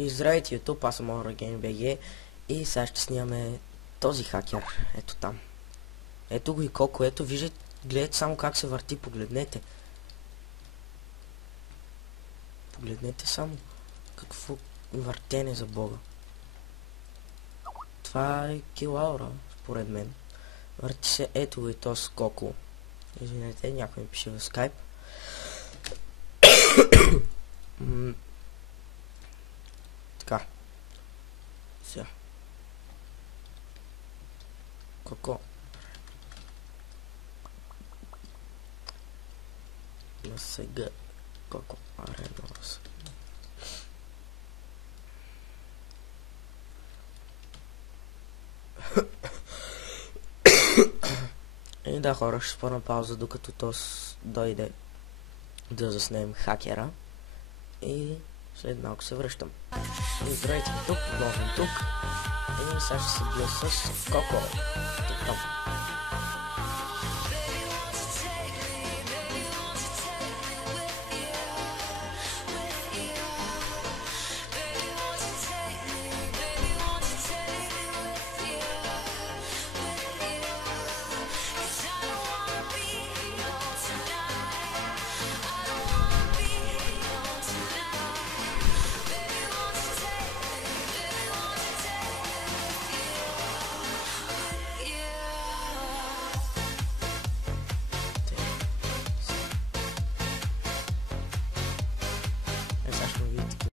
И здравейте YouTube, аз съм OraGameBG и сега ще снимаме този хакер. Ето там. Ето го и колко, ето виждате, гледайте само как се върти, погледнете. Погледнете само какво въртене за бога. Това е килаура, според мен. Върти се, ето го и то скоко. Извинете, някой ми пише в скайп. Така. Сега. Коко. На сега. Коко. Аренос. И да, хора, ще спорна пауза, докато то дойде да заснем хакера. И след малко се връщам. И здравейте тук, отново тук. И сега ще се бия с Коко. Тук.